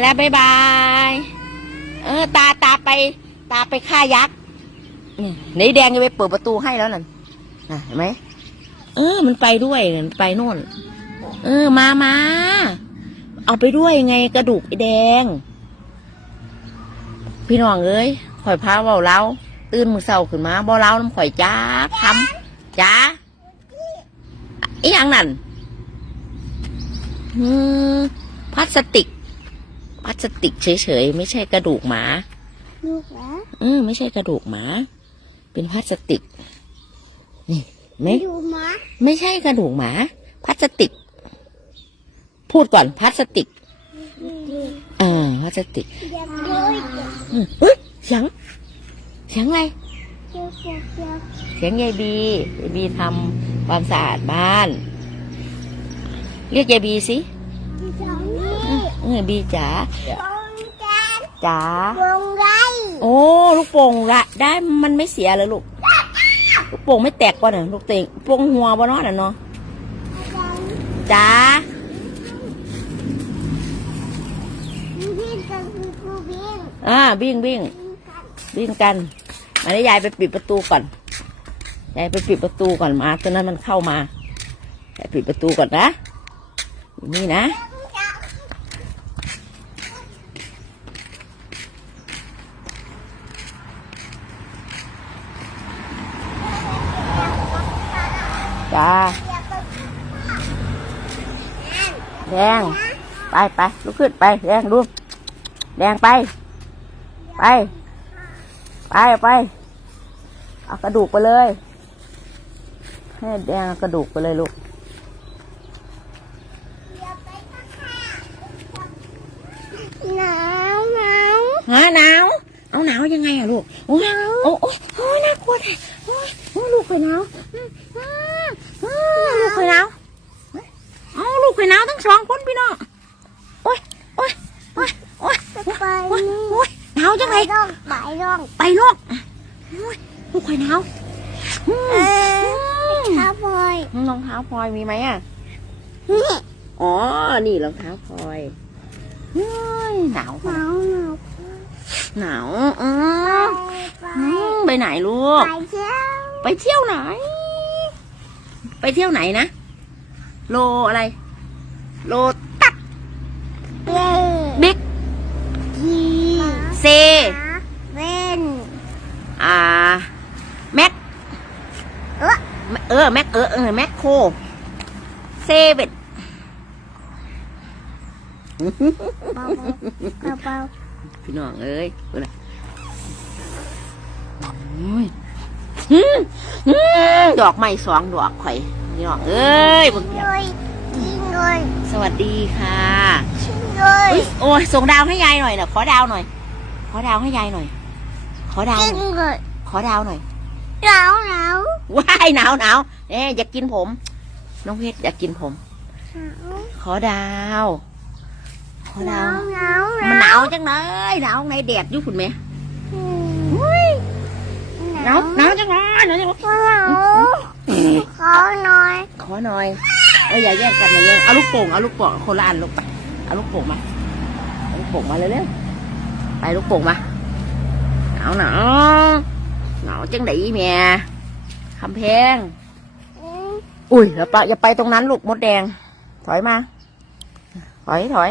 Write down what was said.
แล้วบ๊ายบาย เออ ตาตาไป ตาไปฆ่ายักษ์นี่ไหนแดงจะไปเปิดประตูให้แล้วนั่นน่ะเห็นไหมเออ มันไปด้วยนั่นไปโน่น เออ มามาเอาไปด้วยไงกระดูกไอ้แดง พี่น้องเอ้ยข่อยพาเบาเล้าตื่นมือเศร้าขึ้นมาบ่เล้าน้ำข่อยจ้าคำจ้าอีหยังนั่นอืมพลาสติก พลาสติกเฉยๆไม่ใช่กระดูกหมา ลูกเหรออืมไม่ใช่กระดูกหมา เป็นพลาสติก นี่ไหมดูหมาไม่ใช่กระดูกหมาพลาสติก พูดก่อนพลาสติกอ่าพลาสติกเดี๋ยวเดี๋ยวเดี๋ยวอืมเฮ้ยเสียงเสียงอะไร เดี๋ยวเดี๋ยวเดี๋ยวเสียงยายบียายบีทำความสะอาดบ้าน เรียกยายบีสิเดี๋ยวนี่เออบีจ๋าตรงกันจ๋าตรงไรโอ้ลูกโป่งละได้มันไม่เสียเลยลูกลูกโป่งไม่แตกก่อนเหรอลูกเต็งโป่งหัวบ่เนาะน่ะเนาะจ๋าพี่จะคือกูบินอ่าวิ่งวิ่งบินกันวิ่งกันมาได้ยายไปปิดประตูก่อนยายไปปิดประตูก่อนหมาตัวนั้นมันเข้ามายายปิดประตูก่อนนะอยู่นี่นะ จ้า แดง ไปไปลุกขึ้นไป แดงดูแดงไป ไป ไปเอาไป เอากระดูกไปเลย ให้แดงเอากระดูกไปเลยลูกหนาวหนาวฮะหนาวเอาหนาวยังไงอะลูกโอ้ยโอ้ยโอ้ยโอ้ยน่ากลัวเลยโอ้ยโอ้ยลูกเคยหนาวอืมอืมอืมลูกเคยหนาวเอาลู กเคยหนาวทั้งสองคนพี่น้องโอ้ยโอ้ยโอ้ยโอ้ยจะไปโอ้ยนี่โอ้ยหนาวจังไปไงร่องไปร่องไปลูกโอ้ยลูกเคยหนาวอืมเออือมข้าวพลอยรองเท้าพลอยมีไหมอะ นี่อ๋อ นี่รองเท้าพลอยเฮ้ยหนาวหนาวหนาวหนาวอืไปมไปอืมไปไหนลูกไปเที่ยวไปเที่ยวไหน ไปเที่ยวไหนนะ โลอะไร โลตัดเย่บิ๊กกีเซเว้นอ่าแม็กเออเออแม็กเออเออแม็กโคเซเว่นเบาเบาเบาพี่น้องเอ้ยดูนะโอ้ยหืมหืมดอกไม้สองดอกข่อยพี่น้องเอ้ยเบิ่งเลยกิน เลยสวัสดีค่ะชิมเลยอุ๊ยโอ้ยส่งดาวให้ยายหน่อยนะขอดาวหน่อย ขอดาวให้ยายหน่อย ขอดาวกินหน่อยเลยขอดาวหน่อย หนาวหนาวว้ายหนาวหนาวเอ๊ะอยากกินผม น้องเพชรอยากกินผมขอดาว ขอหดานาววหนาวมันหนาวจังเลยหนาวในแดดอยู่คุณแม่หนาวหนาวจังเลยหนาวจังเลย หนาวขอหน่อยขอหน่อย เอออย่าแยกกันอย่าแยกเอาลูกโป่งเอาลูกโป่งคนละอันลูกไปเอาลูกโป่งมาเอาลูกโป่งมาเร็วๆไปลูกโป่งมาหนาวหนาวหนาวจังไดแม่คำแพงอุ้ยอย่าไปอย่าไปตรงนั้นลูกมดแดง ถอยมา ถอยถอย